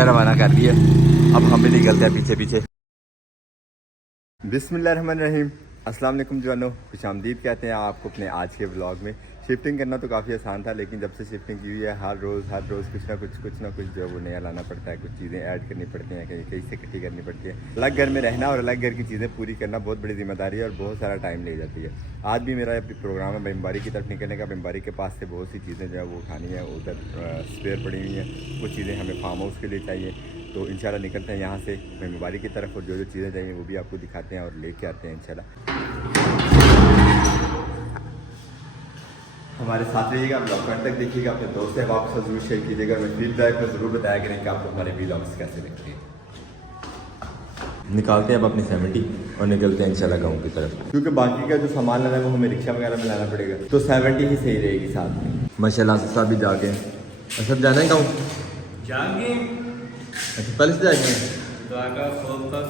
Rickshaw रवाना कर दी है। अब हम भी निकलते हैं पीछे पीछे। बिस्मिल्लाहिर्रहमानिर्रहीम। अस्सलाम वालेकुम जवानों, खुशामदीद कहते हैं आपको अपने आज के ब्लॉग में। शिफ्टिंग करना तो काफ़ी आसान था, लेकिन जब से शिफ्टिंग की हुई है हर रोज़ कुछ ना कुछ जो वो नया लाना पड़ता है, कुछ चीज़ें ऐड करनी पड़ती हैं, कहीं से इकट्ठी करनी पड़ती है। अलग घर में रहना और अलग घर की चीज़ें पूरी करना बहुत बड़ी जिम्मेदारी है और बहुत सारा टाइम ले जाती है। आज भी मेरा प्रोग्राम है बिम्बारी की तरफ निकलने का। बिम्बारी के पास से बहुत सी चीज़ें जो है वो उठानी है, उधर स्पेयर पड़ी हुई हैं, वो चीज़ें हमें फार्म हाउस के लिए चाहिए। तो इंशाल्लाह निकलते हैं यहाँ से बिम्बारी की तरफ और जो चीज़ें चाहिए वो भी आपको दिखाते हैं और लेके आते हैं इंशाल्लाह। हमारे साथ रहिएगा, ब्लॉग एंड तक देखिएगा, अपने दोस्त है आपको जरूर शेयर कीजिएगा। मैं फीडबैक में ज़रूर बताया करें कि आपको हमारे व्लॉग्स कैसे लगते हैं। निकालते हैं अब अपनी 70 और निकलते हैं इंशाल्लाह गाँव की तरफ, क्योंकि बाकी का जो सामान लाना है वो हमें रिक्शा वगैरह में लाना पड़ेगा, तो 70 ही सही रहेगी साथ में। माशाल्लाह से सब भी जाके सब जाना है गाँव जाएंगे। अच्छा पहले से जाएंगे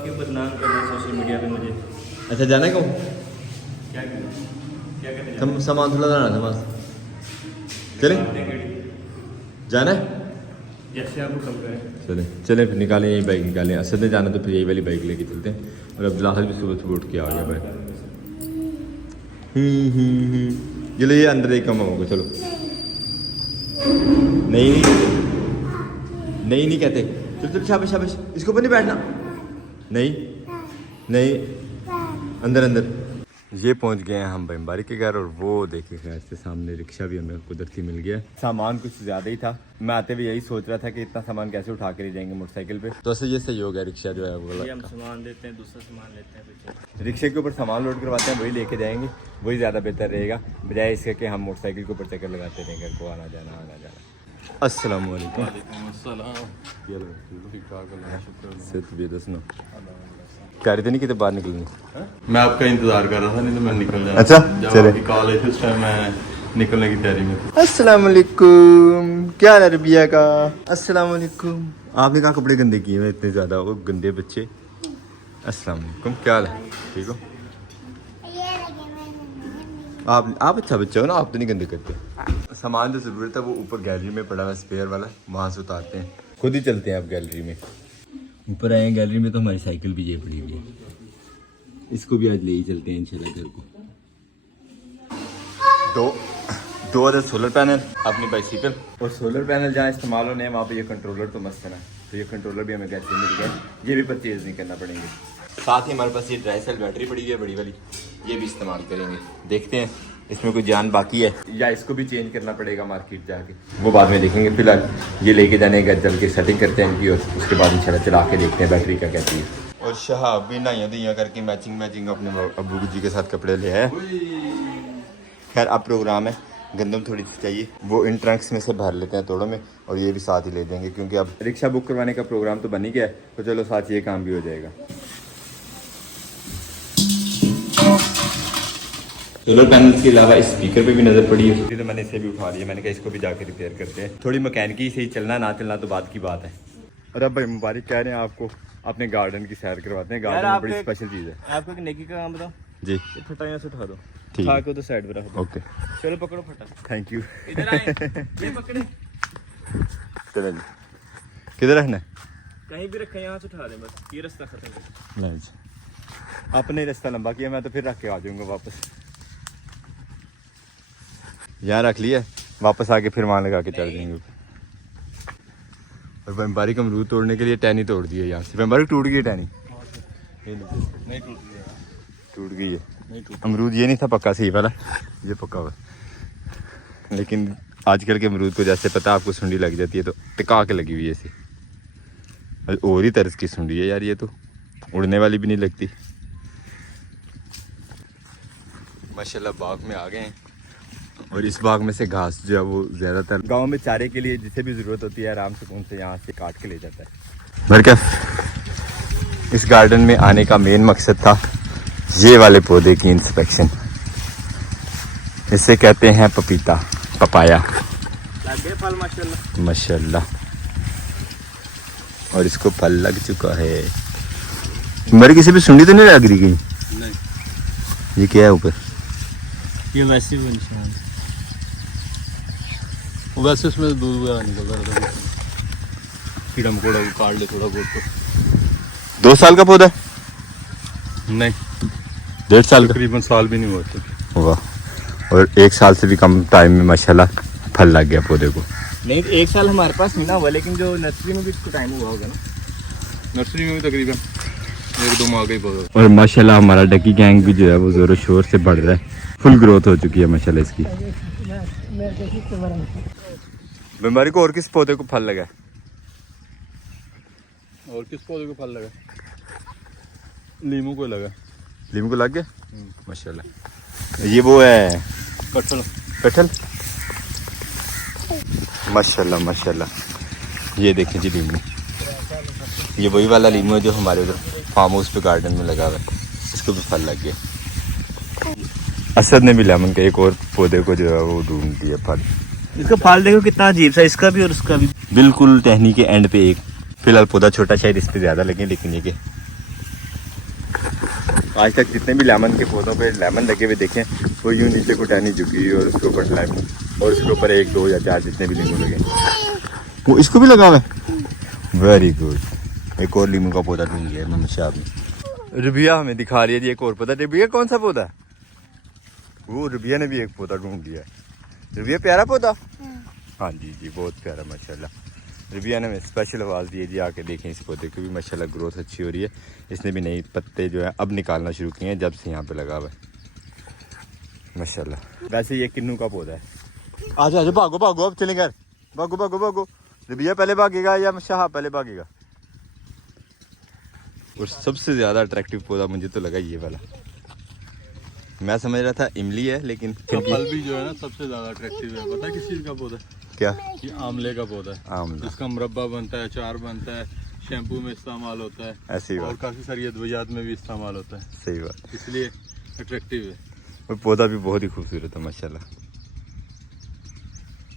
के बदनाम करना सोशल मीडिया पे मुझे। अच्छा जाना है गाँव, क्या कहते हैं सामान थोड़ा लाना था बस। चले जाना है, जैसे आपको कम करें। चले फिर निकालें यही बाइक निकालें। असद ने जाना तो फिर यही वाली बाइक लेके चलते हैं। और अब्दुल्ला भी सुबह उठ के आ गया भाई। चलो ये अंदर एक कम होगा, चलो नहीं कहते। चल शाबाश, इसके ऊपर नहीं बैठना, नहीं अंदर। ये पहुंच गए हैं हम बिम्बारी के घर और वो देखिए खैर से सामने रिक्शा भी हमें कुदरती मिल गया। सामान कुछ ज़्यादा ही था, मैं आते हुए यही सोच रहा था कि इतना सामान कैसे उठा कर ले जाएंगे मोटरसाइकिल पे। तो ऐसे ये सही हो गया, रिक्शा जो है वो हम सामान देते हैं, दूसरा सामान लेते हैं पीछे। रिक्शे के ऊपर सामान लोड करवाते हैं, वही लेके जाएंगे, वही ज़्यादा बेहतर रहेगा बजाय इसके कि हम मोटरसाइकिल के ऊपर चक्कर लगाते रहेंगे घर को आना जाना। अस्सलाम वालेकुम। कह रहे थे नहीं कितने बाहर निकलनी। मैं आपका इंतजार कर रहा था, नहीं तो मैं निकल जाता। अच्छा चले, कॉल आई थी उस टाइम मैं निकलने की तैयारी में था। अस्सलाम वालेकुम, क्या हाल है रबिया का? अस्सलाम वालेकुम। आपने कहा कपड़े गंदे किए हैं इतने ज़्यादा, वो गंदे बच्चे। अस्सलाम वालेकुम, क्या हाल है? ठीक हो आप अच्छा बच्चा हो ना, आप तो नहीं गंदे करते। सामान जो ज़रूरत है वो ऊपर गैलरी में पड़ा हुआ स्पेयर वाला, वहाँ से उतारते हैं, खुद ही चलते हैं अब गैलरी में। ऊपर आए हैं गैलरी में तो हमारी साइकिल भी ये पड़ी हुई है, इसको भी आज ले ही चलते हैं इंशाल्लाह घर को। दो अदर सोलर पैनल, अपनी बाइसिकल और सोलर पैनल जहाँ इस्तेमाल होने हैं वहाँ पे ये कंट्रोलर तो मस्त है ना, तो ये कंट्रोलर भी हमें कैसे मिल गया, ये भी परचेज नहीं करना पड़ेंगे। साथ ही हमारे पास ये ड्राई सेल बैटरी पड़ी हुई है बड़ी वाली, ये भी इस्तेमाल करेंगे। देखते हैं इसमें कोई जान बाकी है या इसको भी चेंज करना पड़ेगा मार्केट जाके, वो बाद में देखेंगे। फिलहाल ये लेके जाने का चल के सेटिंग करते हैं इनकी और उसके बाद इंशाल्लाह चला के देखते हैं बैटरी का कैसी है। और शहाब भी नहाइया करके मैचिंग अपने अब्बू जी के साथ कपड़े ले आए। खैर अब प्रोग्राम है, गंदम थोड़ी सी चाहिए, वो इन ट्रंक्स में से भर लेते हैं तोड़ों में और ये भी साथ ही ले देंगे, क्योंकि अब रिक्शा बुक करवाने का प्रोग्राम तो बन ही गया है, तो चलो साथ ये काम भी हो जाएगा। सोलर पैनल्स के अलावा इस स्पीकर पे भी नजर पड़ी है, तो मैंने इसे भी उठा लिया। मैंने कहा इसको भी जाके रिपेयर करते हैं, थोड़ी मैकेनिकी से ही चलना ना चलना तो बात की बात है। और अब भाई मुबारक कह रहे हैं आपको अपने गार्डन की सैर करवाते हैं, गार्डन में बड़ी स्पेशल चीज़ है। आपको एक नेकी का काम बताओ जी, ये फटा यहाँ से उठा दो, ठीक उठा है, के उधर साइड पे रख दो। ओके चलो पकड़ो फटा, थैंक यू। इधर आए, ये पकड़े, चलो जी, किधर रखना है? कहीं भी रखें, यहाँ से उठा दें बस, ये रास्ता खत्म है। नहीं जी, आपने रास्ता लंबा किया, मैं तो फिर रख के आ जाऊँगा वापस। यहाँ रख लिया, वापस आके फिर वहाँ लगा के चल जाएंगे। और बम्बारी का अमरूद तोड़ने के लिए टहनी तोड़ दी है यहाँ से। बम्बारी टूट गई है टहनी, नहीं टूट गई है। अमरूद ये नहीं था पक्का सही वाला, ये पक्का हुआ। लेकिन आजकल के अमरूद को जैसे पता आपको सुंडी लग जाती है तो टिका के लगी हुई है ऐसी, और ही तर्ज की सुंडी है यार, ये तो उड़ने वाली भी नहीं लगती। माशाल्लाह बाग में आ गए हैं और इस बाग में से घास जो है वो ज़्यादातर गांव में चारे के लिए जिसे भी ज़रूरत होती है आराम सुकून से यहाँ से काट के ले जाता है। बरकत इस गार्डन में आने का मेन मकसद था ये वाले पौधे की इंस्पेक्शन। इसे कहते हैं पपाया फल माशाल्लाह माशाल्लाह, और इसको फल लग चुका है। मेरे किसी भी सुंडी तो नहीं लग रही कहीं? नहीं। ये क्या है ऊपर? ये वैसे ही निशान, वैसे उसमें दूध वगैरह निकल रहा था। कीड़ा मकोड़ा को काट ले थोड़ा बहुत तो। 2 साल का पौधा है? नहीं, 1.5 साल का? तकरीबन साल भी नहीं हुआ तो। वाह। और 1 साल से भी कम टाइम में माशाल्लाह फल लग गया पौधे को। नहीं, 1 साल हमारे पास नहीं ना हुआ, लेकिन जो नर्सरी में भी इसको टाइम हुआ होगा ना। नर्सरी में भी तकरीबन 1-2 माह का ही पौधा। और माशाल्लाह हमारा डकी गैंग भी जो है वो जोरों शोर से बढ़ रहा है, फुल ग्रोथ हो चुकी है माशाल्लाह इसकी। बीमारी को और किस पौधे को फल लगा है? और किस पौधे को फल लगा? नींबू को लगा। नींबू को लग गया माशाल्लाह। ये वो है कटहल। कटहल माशाल्लाह माशाल्लाह। ये देखें जी नींबू, ये वही वाला नींबू है जो हमारे उधर फार्म हाउस पे गार्डन में लगा हुआ है, इसको भी फल लग गया। असद ने भी लेमन का एक और पौधे को जो है वो ढूंढ दिया फल। इसका फल देखो कितना अजीब सा, इसका भी और उसका भी। बिल्कुल टहनी के एंड पे एक, फिलहाल पौधा छोटा शायद इस पे ज्यादा लगे, लेकिन ये कि आज तक जितने भी लेमन के पौधों पे लेमन लगे हुए देखें वो यूं नीचे को टहनी झुकी हुई और उसके ऊपर लेमन, और उसके ऊपर 1, 2 या 4 जितने भी नींबू लगे वो इसको भी लगा हुआ है। Very good. एक और नींबू का पौधा ढूंढ लिया मोहम्मद साहब ने। रुबिया हमें दिखा रही है जी एक और पौधा। रुबिया कौन सा पौधा है? वो रुबिया ने भी एक पौधा ढूंढ लिया है। रुबिया प्यारा पौधा? हाँ जी जी, बहुत प्यारा माशाल्लाह। रुबिया ने हमें स्पेशल आवाज़ दी है जी, आके देखें इस पौधे की भी माशाल्लाह ग्रोथ अच्छी हो रही है। इसने भी नई पत्ते जो है अब निकालना शुरू किए हैं जब से यहाँ पे लगा हुआ है माशाल्लाह। वैसे ये किन्नू का पौधा है। आजा आजा, भागो भागो, अब चलें घर, भागो भागो भागो। रुबिया पहले भागेगा या शाह पहले भागेगा? और सबसे ज़्यादा अट्रैक्टिव पौधा मुझे तो लगा ये वाला। मैं समझ रहा था इमली है, लेकिन फल भी जो है ना सबसे ज्यादा अट्रैक्टिव है। पता है किस चीज का पौधा? क्या? ये आमले का पौधा है। आमला। इसका मुरब्बा बनता है, अचार बनता है, शैम्पू में इस्तेमाल होता है, ऐसी और बात, काफी सारी अद्वियात में भी इस्तेमाल होता है, सही बात। इसलिए अट्रैक्टिव है। और पौधा भी बहुत ही खूबसूरत है माशाल्लाह।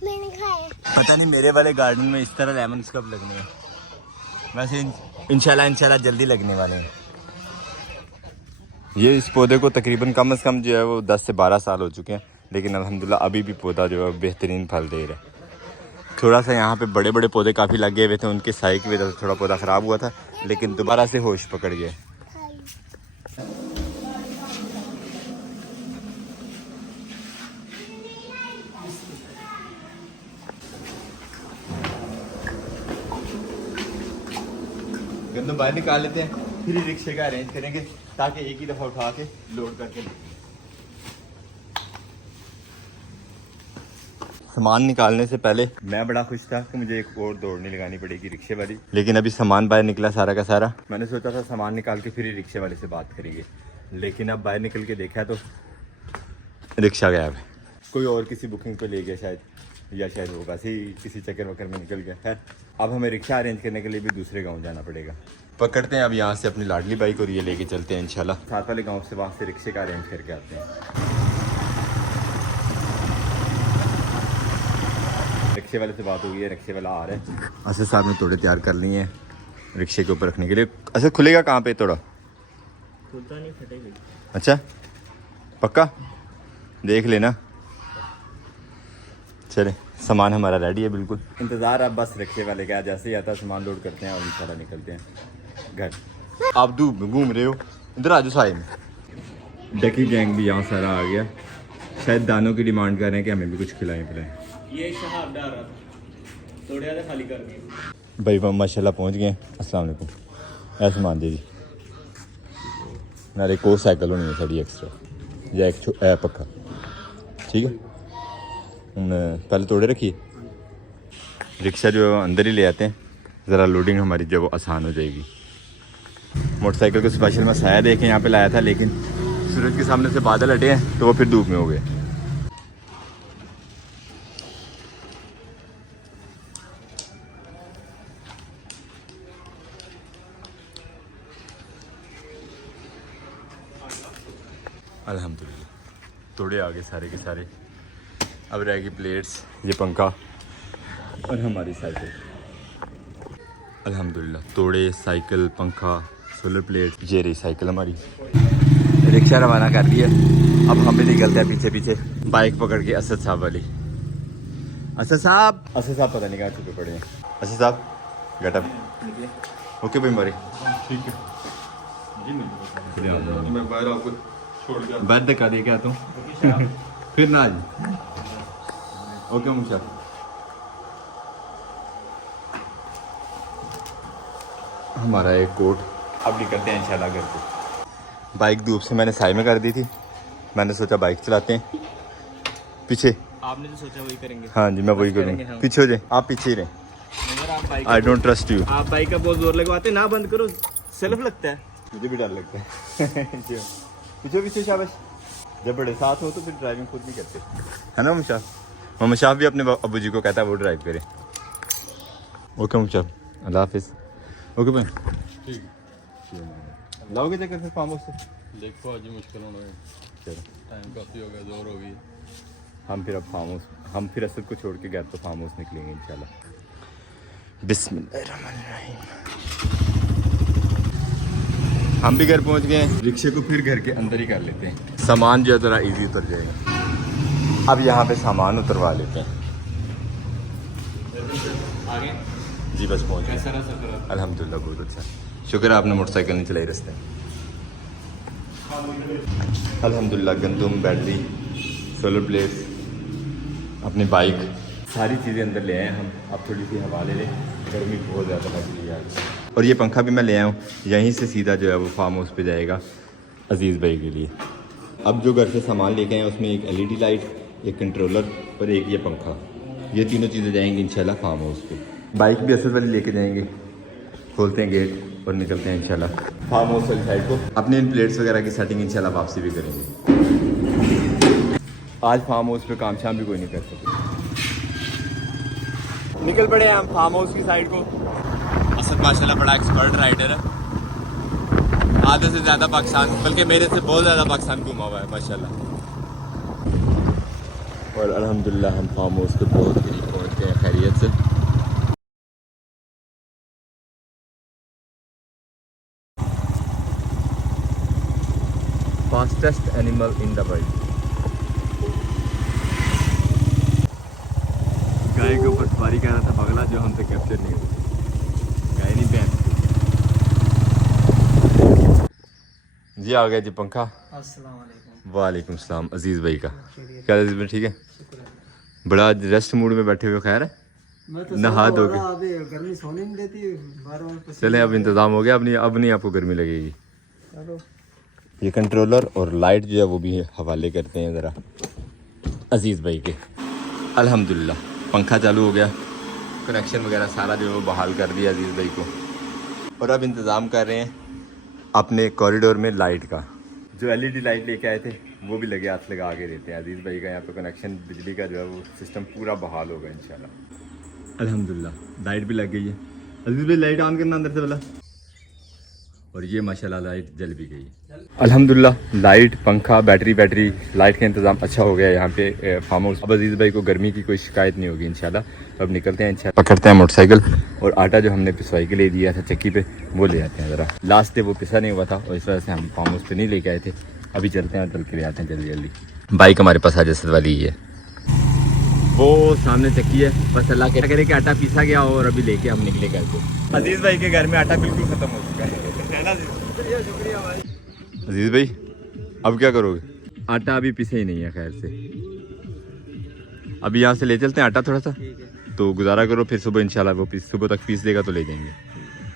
मैंने खाया। पता नहीं मेरे वाले गार्डन में इस तरह लेमन कब लगने हैं। वैसे इंशाल्लाह जल्दी लगने वाले हैं। ये इस पौधे को तकरीबन कम से कम जो है वो 10 से 12 साल हो चुके हैं, लेकिन अल्हम्दुलिल्लाह अभी भी पौधा जो है बेहतरीन फल दे रहा है। थोड़ा सा यहाँ पे बड़े बड़े पौधे काफ़ी लगे हुए थे, उनके साई की वजह से थोड़ा पौधा ख़राब हुआ था, लेकिन दोबारा से होश पकड़ गए। गंदम बाहर निकाल लेते हैं, फिर ही रिक्शे का अरेंज करेंगे ताकि एक ही दफ़ा उठा के लोड करके सामान निकालने से पहले मैं बड़ा खुश था कि मुझे एक और दौड़नी लगानी पड़ेगी रिक्शे वाली, लेकिन अभी सामान बाहर निकला सारा का सारा। मैंने सोचा था सामान निकाल के फिर ही रिक्शे वाले से बात करेंगे, लेकिन अब बाहर निकल के देखा तो रिक्शा गायब है। कोई और किसी बुकिंग पे ले गया शायद, या शायद वो वैसे ही किसी चक्कर वक्कर में निकल गया। खैर अब हमें रिक्शा अरेंज करने के लिए भी दूसरे गांव जाना पड़ेगा। पकड़ते हैं अब यहाँ से अपनी लाडली बाइक और ये लेके चलते हैं इंशाल्लाह साथ वाले गांव से, वहाँ से रिक्शे का अरेंज करके आते हैं। रिक्शे वाले से बात हो गई है, रिक्शे वाला आ रहा है। असद साहब ने तोड़े तैयार कर लिए हैं रिक्शे के ऊपर रखने के लिए। असद खुलेगा कहाँ पे तोड़ा? खुलता नहीं, फटेगा। अच्छा पक्का, देख लेना। चले सामान हमारा रेडी है बिल्कुल, इंतज़ार अब बस रिक्शे वाले का, जैसे ही आता सामान लोड करते हैं और इंशाल्लाह निकलते हैं घर। आप धूप में घूम रहे हो, इधर आ जाओ साए में। डकी गैंग भी यहाँ सारा आ गया, शायद दानों की डिमांड कर रहे हैं कि हमें भी कुछ खिलाएं पिलाएं। ये शहाब डाल रहा था, थोड़े ज़्यादा खाली कर दिए भाई माशाल्लाह पहुँच गए। अस्सलाम वालेकुम। ऐसा मान दे जी नारे को साइकिल होनी है साड़ी एक्स्ट्रा या एक पक्का, ठीक है। पहले तोड़े रखिए, रिक्शा जो है अंदर ही ले आते हैं, ज़रा लोडिंग हमारी जो वो आसान हो जाएगी। मोटरसाइकिल को स्पेशल मैं साया देखे यहाँ पे लाया था, लेकिन सूरज के सामने से बादल हटे हैं तो वो फिर धूप में हो गए। अल्हम्दुलिल्लाह तोड़े आ गए सारे के सारे। अब रहेगी प्लेट्स, ये पंखा और हमारी साइकिल। अल्हम्दुलिल्लाह तोड़े, साइकिल, पंखा, सोलर प्लेट, ये रही साइकिल हमारी। रिक्शा रवाना कर दिया, अब हम भी निकलते हैं पीछे पीछे बाइक पकड़ के असद साहब वाली। असद साहब पता नहीं कहाँ छुपे पड़े हैं। असद साहब गेट अप। ओके भाई मरी ठीक है मैं बाहर आपको छोड़ के आता बैठ दिखा दे क्या तुम फिर ना आज ओके मुझे हमारा एक कोट अब निकलते हैं इंशाल्लाह घर पे। बाइक धूप से मैंने साइड में कर दी थी, मैंने सोचा बाइक चलाते हैं पीछे। आपने तो सोचा वही करेंगे। हाँ जी मैं वही करेंगे करूँगा, हम। पीछे हो जाए आप, पीछे ही रहें। आप bike I don't trust you. आप बाइक का बहुत जोर लगवाते ना, बंद करो, सेल्फ लगता है। मुझे भी डर लगता है पीछे पीछे शाबाश। जब बड़े साथ हो तो फिर ड्राइविंग खुद नहीं करते है ना मुशाफ। मुशाफ भी अपने अबू जी को कहता है वो ड्राइव करे। ओके मुशाफ अल्लाह हाफिज़। ओके भाई ठीक लाओगे चक्कर फिर फार्म हाउस से? देखो आज ही मुश्किल होना है, चलो टाइम काफ़ी हो गया, जोर हो गई। हम फिर अब फार्म हाउस, हम फिर असद को छोड़ के घर तो फार्म हाउस निकलेंगे इंशाल्लाह। बिस्मिल्लाहिर्रहमानिर्रहीम। हम भी घर पहुंच गए हैं, रिक्शे को फिर घर के अंदर ही कर लेते हैं, सामान जो है ज़रा ईजी उतर जाएगा। अब यहाँ पे सामान उतरवा लेते हैं। आगे जी बस पहुँच गए कैसा रहा सफर? अल्हम्दुलिल्लाह बहुत अच्छा। शुक्र है आपने मोटरसाइकिल नहीं चलाई रास्ते में। अल्हम्दुलिल्लाह गंदम, बैटरी, सोलर प्लेट्स, अपनी बाइक, सारी चीज़ें अंदर ले आए हम। अब थोड़ी सी हवा ले लें, गर्मी बहुत ज़्यादा लग रही है। और ये पंखा भी मैं ले आया हूँ, यहीं से सीधा जो है वो फार्म हाउस पे जाएगा अजीज़ भाई के लिए। अब जो घर से सामान लेके आए उसमें एक LED लाइट, एक कंट्रोलर और एक ये पंखा, ये तीनों चीज़ें जाएंगी इंशाल्लाह फार्म हाउस पे। बाइक भी असद वाली लेके जाएंगे, खोलते हैं गेट और निकलते हैं इंशाल्लाह फार्म हाउस वाली साइड को। अपने इन प्लेट्स वगैरह की सेटिंग इंशाल्लाह वापसी भी करेंगे। आज फार्म हाउस पे काम शाम भी कोई नहीं कर सके। निकल पड़े हैं हम फार्म हाउस की साइड को। असद माशाल्लाह बड़ा एक्सपर्ट राइडर है, आधे से ज़्यादा पाकिस्तान, बल्कि मेरे से बहुत ज़्यादा पाकिस्तान घूमा हुआ है माशाल्लाह। और अल्हम्दुलिल्लाह हम फार्म हाउस के बहुत करीब पहुँच गए हैं खैरियत से। Fastest animal in the world. गाय के ऊपर सवारी कर रहा था बगला, जो हमसे कैप्चर नहीं हुई। गाय नहीं भैंस जी। आ गया जी पंखा। अस्सलाम वालेकुम। वालेकुम सलाम। अजीज़ भाई का क्या? अजीज़ भाई ठीक है, बड़ा रेस्ट मूड में बैठे हुए। खैर है नहा धो के गर्मी सोने नहीं देती, बार-बार चलें, अब इंतज़ाम हो गया, अब नहीं आपको गर्मी लगेगी। ये कंट्रोलर और लाइट जो है वो भी हवाले करते हैं ज़रा अजीज़ भाई के। अल्हम्दुलिल्लाह पंखा चालू हो गया, कनेक्शन वगैरह सारा जो है वो बहाल कर दिया अजीज़ भाई को। और अब इंतज़ाम कर रहे हैं अपने कॉरिडोर में लाइट का। जो LED लाइट लेके आए थे वो भी लगे हाथ लगा के देते हैं अजीज़ भाई का। यहाँ पे कनेक्शन बिजली का जो है वो सिस्टम पूरा बहाल होगा इंशाल्लाह। अल्हम्दुलिल्लाह लाइट भी लग गई है। अजीज़ भाई लाइट ऑन करना अंदर से वाला, और ये माशाल्लाह लाइट जल भी गई। अल्हम्दुलिल्लाह लाइट, पंखा, बैटरी लाइट का इंतज़ाम अच्छा हो गया यहाँ पे फार्म हाउस। अब अजीज़ भाई को गर्मी की कोई शिकायत नहीं होगी इंशाल्लाह। अब निकलते हैं इंशाल्लाह, पकड़ते हैं मोटरसाइकिल और आटा जो हमने पिसवाई के लिए दिया था चक्की पे वो ले आते हैं ज़रा। लास्ट डे वो पिसा नहीं हुआ था और इस वजह से हम फार्म हाउस पे नहीं लेके आए थे। अभी चलते हैं, चल के ले आते हैं जल्दी। बाइक हमारे पास आज असद वाली ही है, वो सामने चक्की है। बस अल्लाह के करे कि आटा पीसा गया और अभी लेके हम निकले घर को। अजीज़ भाई के घर में आटा बिल्कुल ख़त्म हो चुका है ना? शुक्रिया भाई। अजीज़ भाई अब क्या करोगे? आटा अभी पीसे ही नहीं है खैर से। अभी यहाँ से ले चलते हैं आटा थोड़ा सा, तो गुजारा करो, फिर सुबह इंशाल्लाह वो सुबह तक पीस देगा तो ले जाएंगे।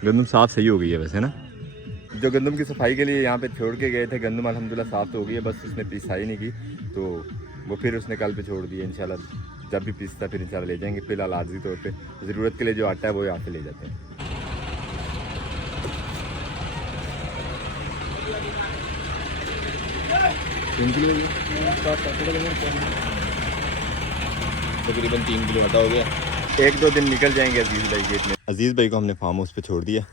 गंदम साफ़ सही हो गई है वैसे ना। जो गंदम की सफाई के लिए यहाँ पे छोड़ के गए थे, गंदम अल्हम्दुलिल्लाह साफ़ तो हो गई है, बस उसने पिसाई नहीं की तो वो फिर उसने कल पे छोड़ दिया। इंशाल्लाह जब भी पीसता फिर इंशाल्लाह ले जाएंगे। फिलहाल आर्जी तौर पे ज़रूरत के लिए जो आटा है वो यहाँ पे ले जाते हैं। तकरीबन 3 किलो आटा हो गया। 1-2 दिन निकल जाएंगे अजीज़ भाई गेट में। अजीज़ भाई को हमने फार्म हाउस पे छोड़ दिया।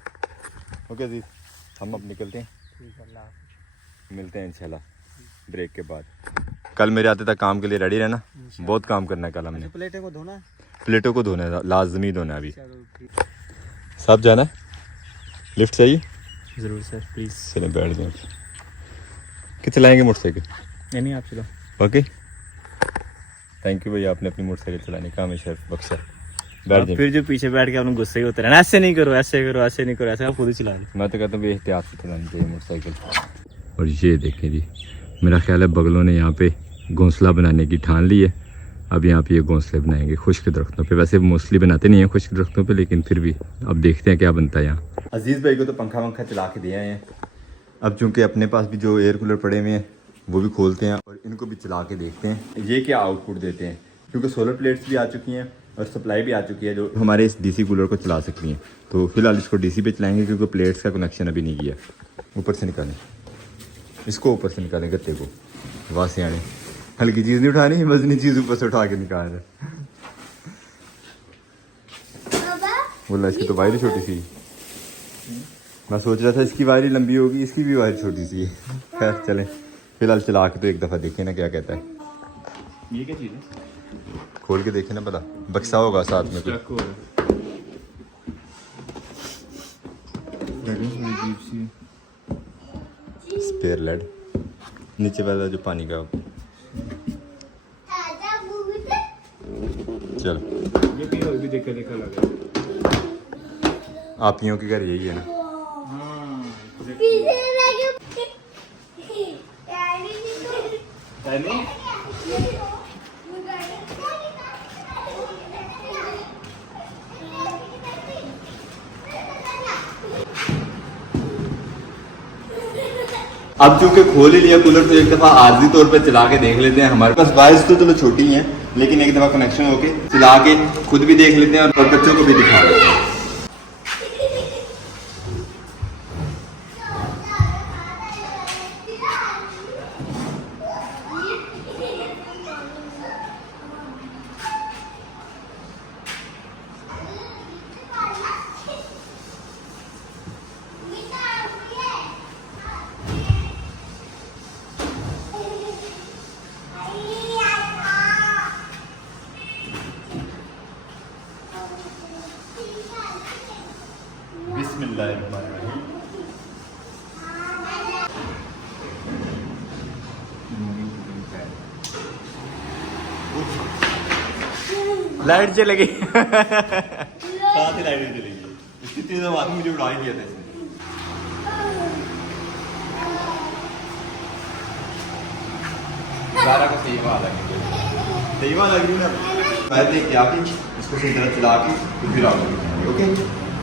ओके अजीज़ हम अब निकलते हैं, मिलते हैं इंशाल्लाह ब्रेक के बाद। कल मेरे आते तक काम के लिए रेडी रहना, बहुत काम करना है कल हमने। प्लेटों को धोना है, प्लेटों को धोना है, लाजमी धोना है। अभी सब जाना है, लिफ्ट चाहिए ज़रूर सर प्लीज़। चलें बैठ जाए कि चलाएंगे मोटरसाइकिल? नहीं आप चलो। ओके थैंक यू भैया, आपने अपनी मोटरसाइकिल चलाने का हमें शेफ बख्शा। बैठ जाए। फिर जो पीछे बैठ के आपने गुस्से ही होते रहना, ऐसे नहीं करो, ऐसे करो, ऐसे नहीं करो, ऐसे आप खुद ही चला रहे। मैं तो कहता हूँ एहतियात से चलानी चाहिए मोटरसाइकिल। और ये देखें जी, मेरा ख्याल है बगलों ने यहाँ पे घोंसला बनाने की ठान ली है। अब यहाँ पे ये घोंसले बनाएंगे खुश्क दरख्तों पे। वैसे मोस्टली बनाते नहीं हैं खुश्क दरख्तों पे, लेकिन फिर भी अब देखते हैं क्या बनता है यहाँ। अजीज़ भाई को तो पंखा वंखा चला के दिए हैं। अब चूँकि अपने पास भी जो एयर कूलर पड़े हुए हैं वो भी खोलते हैं और इनको भी चला के देखते हैं ये क्या आउटपुट देते हैं, क्योंकि सोलर प्लेट्स भी आ चुकी हैं और सप्लाई भी आ चुकी है जो हमारे इस डीसी कूलर को चला सकती हैं। तो फिलहाल इसको डीसी पे चलाएंगे क्योंकि प्लेट्स का कनेक्शन अभी नहीं किया। ऊपर से निकालें इसको, ऊपर से निकालें गत्ते को। वाह सियाने, हल्की चीज़ नहीं उठानी, वजनी चीज़ ऊपर से उठा के निकाल रहे। बोला इसकी तो वायरी छोटी सी। मैं सोच रहा था इसकी वायरी लंबी होगी, इसकी भी वायरी छोटी सी है। खैर चलें फिलहाल चला के तो एक दफ़ा देखें ना क्या कहता है। ये क्या चीज़ है? खोल के देखें ना, भला बक्सा होगा साथ में कुछ। स्पेयर लेड नीचे वाला जो पानी का। चल ये भी और भी देखा देखा लगा। आपियों के घर यही है ना। अब चूंकि खोल ही लिया कूलर तो एक दफ़ा आर्जी तौर पे चला के देख लेते हैं। हमारे पास वायर्स तो चलो छोटी हैं, लेकिन एक दफ़ा कनेक्शन होके चला के खुद भी देख लेते हैं और बच्चों को भी दिखा देते हैं। बिस्मिल्लाहिर्रहमानिर्रहीम। लाइट चले गई। साथ ही लाइट चलेगी। इसकी तेज आवाज मुझे उड़ा ही दिया था इसने। सारा को सही आवाज लगी, सही आवाज लग रही ना। मैं देख के आके इसको सही तरह चला के फिर आओगे। ओके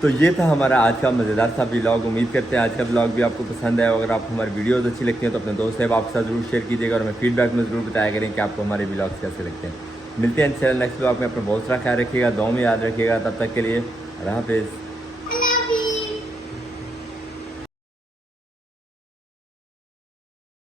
तो ये था हमारा आज का मज़ेदार सा व्लॉग। उम्मीद करते हैं आज का व्लॉग भी आपको पसंद आया। अगर आपको हमारी वीडियोस अच्छी लगती हैं तो अपने दोस्त साहब आपके साथ जरूर शेयर कीजिएगा और हमें फीडबैक में ज़रूर बताया करें कि आपको हमारे व्लॉग्स कैसे लगते हैं। मिलते हैं चैनल नेक्स्ट व्लॉग में। अपना बहुत सारा ख्याल रखिएगा, दुआ में याद रखिएगा। तब तक के लिए अल्लाह हाफ़िज़।